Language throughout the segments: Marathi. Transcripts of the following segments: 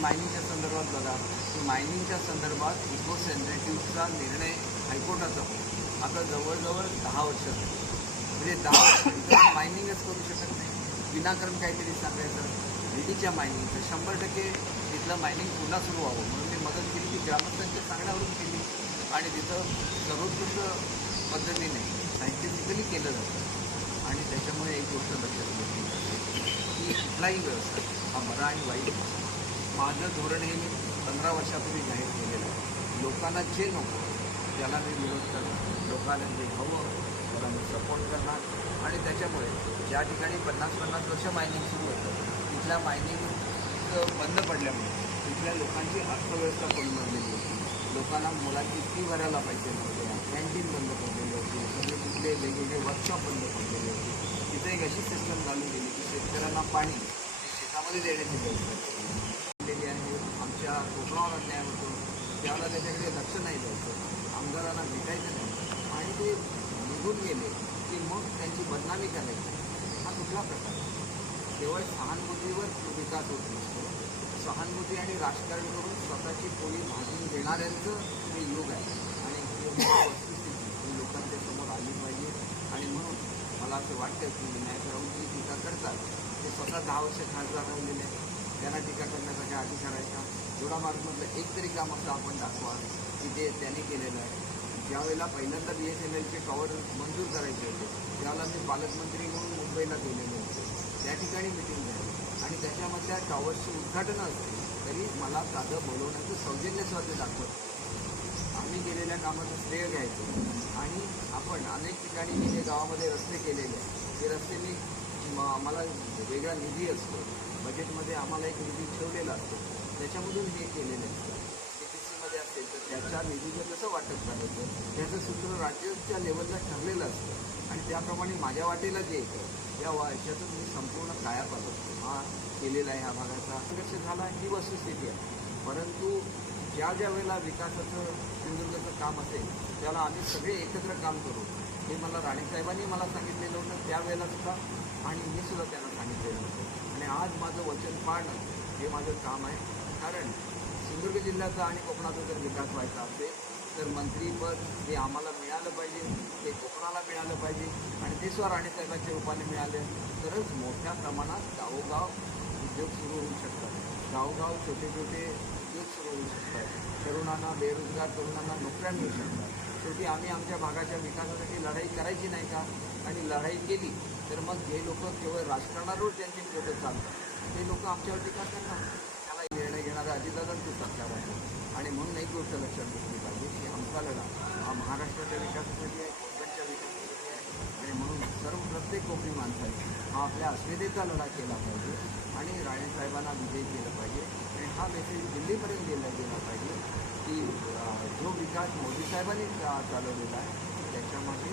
मायनिंगच्या संदर्भात बघा. की मायनिंगच्या संदर्भात इको सेन्सिटिव्हचा निर्णय हायकोर्टाचा आता जवळजवळ दहा वर्ष म्हणजे दहा वर्ष मायनिंगच करू शकत नाही. विनाकारण काहीतरी सांगायचं. विधीच्या मायनिंगचं शंभर टक्के तिथलं मायनिंग पुन्हा सुरू व्हावं. म्हणून मी मदत केली की ग्रामस्थांच्या सांगण्यावरून केली. आणि तिथं सर्वोत्कृष्ट पद्धतीने सायंटिफिकली केलं जातं. आणि त्याच्यामुळे एक गोष्ट लक्षात घेतली जाते की कुठलाही व्यवसाय हा बरा आणि वाईट माझं धोरण हे मी पंधरा वर्षापूर्वी जाहीर केलेलं आहे. लोकांना जे नको त्याला मी विरोध करणार. लोकांना जे हवं त्याला मी सपोर्ट करणार. आणि त्याच्यामुळे ज्या ठिकाणी पन्नास पन्नास वर्ष मायनिंग सुरू होतं तिथल्या मायनिंग बंद पडल्यामुळे तिथल्या लोकांची अर्थव्यवस्था पडून बनलेली होती. लोकांना मुलांची फी भरायला पाहिजे नव्हत्या कॅन्टीन बंद पडलेली होती सगळे तिथले वेगवेगळे वर्कशॉप बंद पडलेले होते. तिथे एक अशी सिस्टम चालू केली की शेतकऱ्यांना पाणी शेतामध्ये देण्याची व्यवस्था केली आमच्या कोकणावर अन्याय होतो त्याला त्याच्याकडे लक्ष नाही द्यायचं. आमदारांना भेटायचं नाही. आणि ते निघून गेले की मग त्यांची बदनामी करायची. हा कुठला प्रकार? आहे? केवळ सहानुभूतीवर विकास होत नसतो. सहानुभूती आणि राजकारण करून स्वतःची पोळी भाजून देणाऱ्यांचं हे युग आहे. आणि वस्तुस्थिती ही लोकांच्या समोर आली पाहिजे. आणि म्हणून मला असं वाटतं की विनायक राऊत जी टीका करतात ते स्वतः दहा वर्ष खासदार राहिलेले आहेत. त्यांना टीका करण्याचा काय अधिकार आहे का? जोडा मार्गमधलं एक तरी काम असं आपण दाखवा की ते त्याने केलेलं आहे. ज्यावेळेला पहिल्यांदा बी एस एन एलचे टॉवर मंजूर करायचे होते त्यावेळेला मी पालकमंत्री म्हणून मुंबईला गेलेले होते. त्या ठिकाणी मिटिंग झाली. आणि त्याच्यामधल्या टॉवर्सची उद्घाटनं असतील तरी मला साधं बोलवण्याचं सौजन्य दाखवत. आम्ही केलेल्या कामाचं श्रेय घ्यायचं. आणि आपण अनेक ठिकाणी मी जे गावामध्ये रस्ते केलेले आहेत ते रस्ते मी मला वेगळा निधी असतो. बजेटमध्ये आम्हाला एक निधी ठेवलेला असतो. त्याच्यामधून हे केलेले असतं मध्ये असेल तर त्याच्या निधीचं कसं वाटप करायचं त्याचं सूत्र राज्याच्या लेवलला ठरलेलं असतं. आणि त्याप्रमाणे माझ्या वाटेला जे येतं या वा मी संपूर्ण कायापालट हा केलेला आहे ह्या भागाचा. लक्ष झाला ही वस्तुस्थिती आहे. परंतु ज्या ज्या वेळेला विकासाचं सिंधुदुर्गाचं काम असेल त्याला आम्ही सगळे एकत्र काम करू. हे मला राणेसाहेबांनी मला सांगितलेलं होतं त्यावेळेला सुद्धा आणि मी सुद्धा त्यांना सांगितलेलं होतं. आणि आज माझं वचन पाळणं हे माझं काम आहे. कारण सिंधुदुर्ग जिल्ह्याचा आणि कोकणाचा जर विकास व्हायचा असेल तर मंत्रीपद हे आम्हाला मिळालं पाहिजे. ते कोकणाला मिळालं पाहिजे. आणि ते स्व राणेसाहेबांच्या रूपाने मिळाले. तरच मोठ्या प्रमाणात गावोगाव उद्योग सुरू होऊ शकतात. गावोगाव छोटे छोटे उद्योग सुरू होऊ शकतात. तरुणांना बेरोजगार तरुणांना नोकऱ्या मिळू शकतात. शेवटी आम्ही आमच्या भागाच्या विकासासाठी लढाई करायची नाही का? आणि लढाई केली तर मग जे लोक केवळ राजकारणावरच त्यांची लोकं चालतात. ते लोक आमच्यावर टीका करणार निर्णय घेणारा अजितदादांचं सरकार आहे. आणि म्हणून एक गोष्ट लक्षात घेतली पाहिजे की आमचा लढा हा महाराष्ट्राच्या विकासासाठी आहे कोकणच्या विकासासाठी आहे. आणि म्हणून सर्व प्रत्येक कोकणी माणसाने हा आपल्या अस्मितेचा लढा केला पाहिजे आणि राणेसाहेबांना विजयी केलं पाहिजे. आणि हा मेसेज दिल्लीपर्यंत गेला गेला पाहिजे की जो विकास मोदी साहेबांनी चालवलेला आहे त्याच्यामध्ये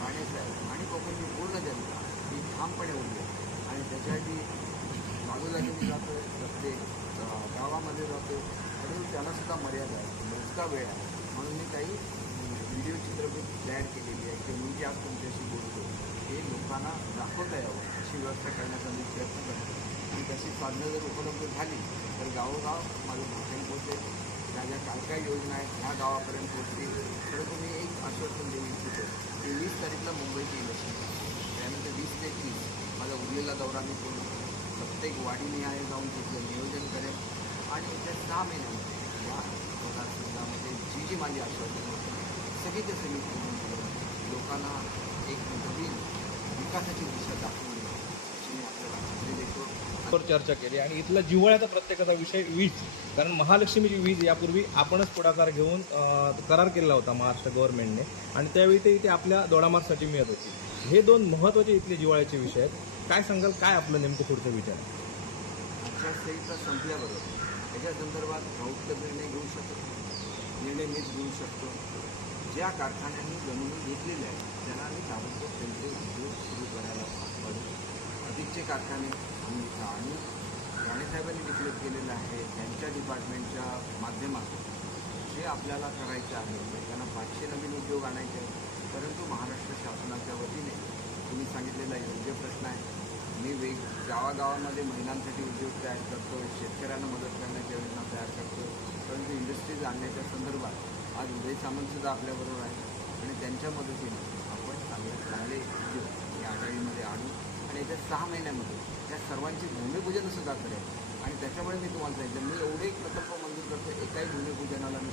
राणेसाहेब आणि कोकणची पूर्ण जनता ही ठामपणे उभी आहे. आणि त्याच्यासाठी जागोजागी मी जातो असते गावामध्ये जातो परंतु त्यालासुद्धा मर्यादा आहे. मोजका वेळ आहे. म्हणून मी काही व्हिडिओ चित्रपट तयार केलेली आहे की मी जे आज तुमच्याशी बोलतो हे लोकांना दाखवता यावं अशी व्यवस्था करण्याचा मी प्रयत्न करतो. आणि तशी साधनं जर उपलब्ध झाली तर गावोगाव माझं भाषण पोहोचेल ज्या ज्या काय काय योजना आहेत ह्या गावापर्यंत पोहोचतील. परंतु मी एक आश्वासन देऊ इच्छितो की वीस तारीखला मुंबईची इलेक्शन त्यानंतर वीस ते तीस माझा उरलेला दौरा मी पूर्ण प्रत्येक वाडीनिहाय जाऊन तिथलं नियोजन करेल. आणि येत्या सहा महिन्यामध्ये या मतदारसंघामध्ये जी जी माझी आश्वासन होती. सगळीच्या सगळी लोकांना एक नवीन विकासाची दिशा दाखवून देऊ अशी मी आपल्याला खात्री देतो. चर्चा केली. आणि इथला जिव्हाळ्याचा प्रत्येकाचा विषय वीज. कारण महालक्ष्मीची वीज यापूर्वी आपणच पुढाकार घेऊन करार केलेला होता महाराष्ट्र गव्हर्नमेंटने आणि त्यावेळी ते इथे आपल्या दोडामार्गसाठी मिळत होती. हे दोन महत्त्वाचे इथले जिव्हाळ्याचे विषय आहेत. काय सांगाल? काय आपलं नेमकं पुढचं विचार? आहे? आचारसंहिता संपल्याबरोबर त्याच्या संदर्भात राऊत निर्णय घेऊ शकतो. निर्णय मीच घेऊ शकतो. ज्या कारखान्यांनी जमिनी घेतलेल्या आहेत त्यांना आम्ही ताबडतोब त्यांचे उद्योग सुरू करायला पाडू. अधिकचे कारखाने आम्ही इथं राणेसाहेबांनी डिक्लेअर केलेलं आहे त्यांच्या डिपार्टमेंटच्या माध्यमातून. जे आपल्याला करायचे आहे म्हणजे त्यांना पाचशे नवीन उद्योग आणायचे आहेत. परंतु महाराष्ट्र शासनाच्या वतीने तुम्ही सांगितलेला योग्य प्रश्न आहे. मी वेग गावागावामध्ये महिलांसाठी उद्योग तयार करतो शेतकऱ्यांना मदत करण्याच्या योजना तयार करतो परंतु इंडस्ट्रीज आणण्याच्या संदर्भात आज उदय सामंतसुद्धा आपल्याबरोबर आहे आणि त्यांच्या मदतीने आपण चांगले चांगले उद्योग या आघाडीमध्ये आणू आणि येत्या सहा महिन्यामध्ये त्या सर्वांची भूमिपूजनसुद्धा करेल. आणि त्याच्यामुळे मी तुम्हाला सांगितलं मी एवढे प्रकल्प मंजूर करतो एकाही भूमिपूजनाला मी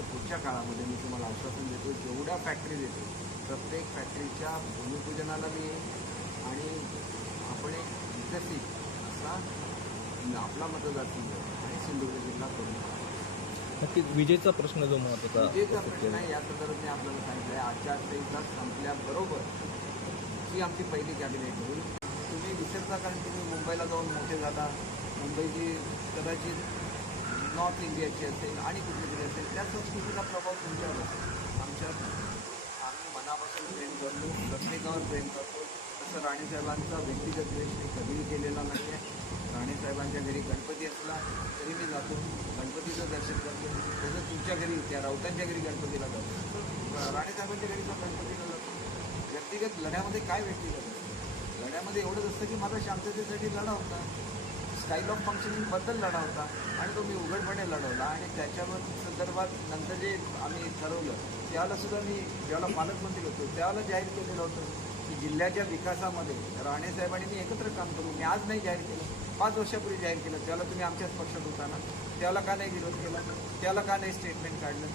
त्याच्यामुळे पुढच्या काळामध्ये मी तुम्हाला आश्वासन देतो जेवढ्या फॅक्टरी देतो प्रत्येक फॅक्टरीच्या भूमिपूजनाला मी येईन. आणि आपण एक विकसित असा आपला मतदारसंघ आणि सिंधुदुर्ग जिल्हा करू नक्कीच विजेचा प्रश्न जो महत्त्वाचा विजेचा प्रश्न आहे. या संदर्भात मी आपल्याला सांगितलं आहे आचारसंहिता संपल्याबरोबर ही आमची पहिली कॅबिनेट होईल. तुम्ही विसरता कारण तुम्ही मुंबईला जाऊन मोठे झाला मुंबईची कदाचित नॉर्थ इंडियाची असेल आणि कुठली तरी असेल त्या संस्कृतीचा प्रभाव तुमच्यावर असेल आमच्यावर आम्ही मनापासून प्रेम करतो प्रत्येकावर प्रेम करतो. तसं राणेसाहेबांचा व्यक्तिगत द्वेष मी कधीही केलेला नाही आहे राणेसाहेबांच्या घरी गणपती असला तरी मी जातो. गणपतीचं दर्शन करतो. तसं तुमच्या घरी त्या राऊतांच्या घरी गणपतीला जातो. तर राणेसाहेबांच्या घरी पण गणपतीला जातो. व्यक्तिगत लढ्यामध्ये काय व्यक्तिगत? असतं लढ्यामध्ये एवढंच असतं की माझा शांततेसाठी लढा होता. स्टाईल ऑफ फंक्शनिंगबद्दल लढा होता आणि तो मी उघडपणे लढवला. आणि त्याच्यावर संदर्भात नंतर जे आम्ही ठरवलं त्यावेळेला सुद्धा मी ज्यावेळेला पालकमंत्री होतो त्यावेळेला जाहीर केलेलं होतं की जिल्ह्याच्या विकासामध्ये राणेसाहेब आणि मी एकत्र काम करू. मी आज नाही जाहीर केलं. पाच वर्षापूर्वी जाहीर केलं. त्याला तुम्ही आमच्याच पक्षात होता ना? त्याला का नाही विरोध केला? त्याला का नाही स्टेटमेंट काढलं?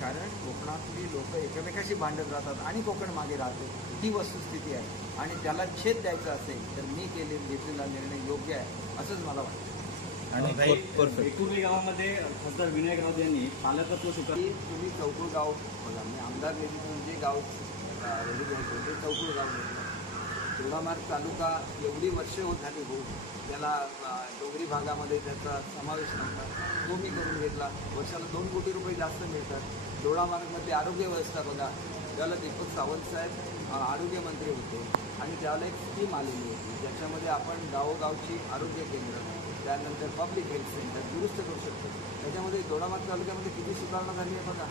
कारण कोकणातली लोक एकमेकाशी भांडत राहतात आणि कोकण मागे राहते. ही वस्तुस्थिती आहे. आणि त्याला छेद द्यायचा असेल तर मी केले घेतलेला निर्णय योग्य आहे असंच मला वाटतं. आणि परफेक्ट वेकुर्ली गावामध्ये खासदार विनायक राऊत यांनी पालकत्व की तुम्ही चौकुळ गाव बघा. मी आमदार निधीतून जे गाव होते चौकुळ गाव घेतलं तालुका एवढी वर्ष होत झाली हो. त्याला डोंगरी भागामध्ये त्याचा समावेश नव्हता. तो मी करून घेतला. वर्षाला दोन कोटी रुपये जास्त मिळतात. दोडामार्गमध्ये आरोग्य व्यवस्था बघा. त्याला दीपक सावंत साहेब आरोग्यमंत्री होते. आणि त्याला एक स्कीम आलेली होती. ज्याच्यामध्ये आपण गावोगावची आरोग्य केंद्र त्यानंतर पब्लिक हेल्थ सेंटर दुरुस्त करू शकतो. त्याच्यामध्ये दोडामार्ग तालुक्यामध्ये किती सुधारणा झाली आहे बघा.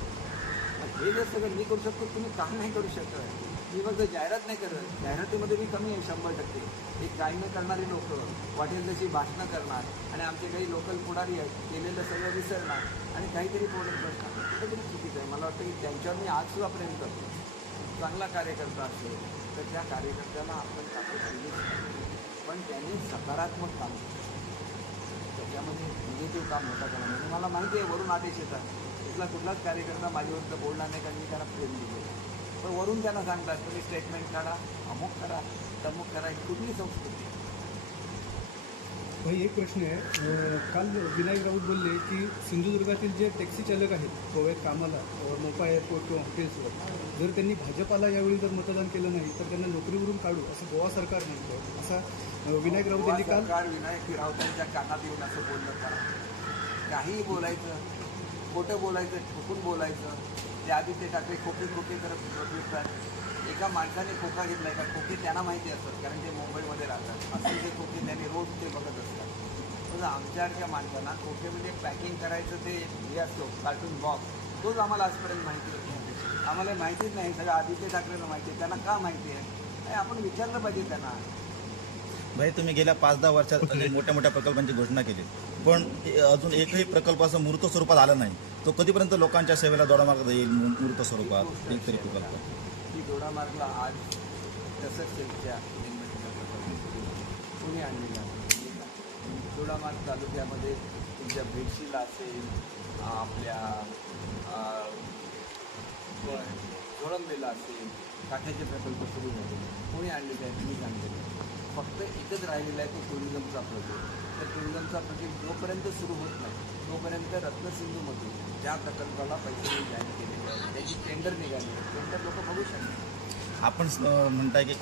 हे जर सगळं मी करू शकतो तुम्ही काम नाही करू शकत. मी फक्त जाहिरात नाही करत. जाहिरातीमध्ये मी कमी आहे शंभर टक्के. एक गायनं करणारी लोक वाटेल तशी भाषणं करणार आणि आमचे काही लोकल पुढारी आहेत केलेलं सगळं विसरणार आणि काहीतरी बोलत बसणार कुठेतरी चुकीचं आहे. मला वाटतं की त्यांच्यावर मी आजसुद्धा प्रेम करतो. चांगला कार्यकर्ता असेल तर त्या कार्यकर्त्याला आपण ताकद पण त्यांनी सकारात्मक काम केलं. त्याच्यामध्ये निगेटिव्ह काम होता का म्हणजे मला माहिती आहे वरून आदेश येतात. तिथला कुठलाच कार्यकर्ता माझ्याविरुद्ध बोलणार नाही कारण मी त्यांना प्रेम दिले पण वरून त्यांना सांगतात तुम्ही स्टेटमेंट काढा अमुक करा तमुक करा ही कुठली संस्कृती? भाई एक प्रश्न आहे. काल विनायक राऊत बोलले की सिंधुदुर्गातील जे टॅक्सी चालक आहेत गोव्यात कामाला मोपा एअरपोर्ट किंवा हॉटेल्सवर जर त्यांनी भाजपाला यावेळी जर मतदान केलं नाही तर त्यांना नोकरीवरून काढू असं गोवा सरकार म्हणतं असा विनायक राऊत यांनी काल विनायक राऊतांच्या कानात येऊन असं बोललं का काहीही बोलायचं? खोटं बोलायचं ठोकून बोलायचं ते आदित्य ठाकरे खोके खोके करत फिरतात एका माणसाने खोका घेतलाय का? खोके त्यांना माहिती असतात कारण ते मुंबईमध्ये राहतात. असं ते खोके त्यांनी रोज ते बघत असतात. तसं आमच्यासारख्या माणसांना खोके म्हणजे पॅकिंग करायचं ते हे असतो कार्टून बॉक्स तोच आम्हाला आजपर्यंत माहिती होती. आम्हाला माहितीच नाही सगळं आदित्य ठाकरेला माहिती आहे त्यांना का माहिती आहे? आपण विचारलं पाहिजे त्यांना. भाई तुम्ही गेल्या पाच दहा वर्षात मोठ्या मोठ्या प्रकल्पांची घोषणा केली. पण अजून एकही प्रकल्प असं मूर्त स्वरूपात आलं नाही. तो कधीपर्यंत लोकांच्या सेवेला दोडामार्ग येईल मूर्त स्वरूपात. एक तरी प्रकल्प की दोडामार्गला आज तसंच त्यांच्या निर्मितीचा आणलेला दोडामार्ग तालुक्यामध्ये तुमच्या भेटशीला असेल आपल्या झोळंबेला असेल काठ्याचे प्रकल्प सुरू झाले. कोणी आणलेले आहेत मी सांगलेले फक्त एकच राहिलेला आहे तो टुरिझमचा प्रोजेक्ट तर टुरिझमचा प्रोजेक्ट जोपर्यंत सुरू होत नाही तोपर्यंत रत्नसिंधूमध्ये ज्या प्रकल्पाला पैसे जाहीर केले त्याची टेंडर निघाली टेंडर लोक बघू शकतात. आपण म्हणताय की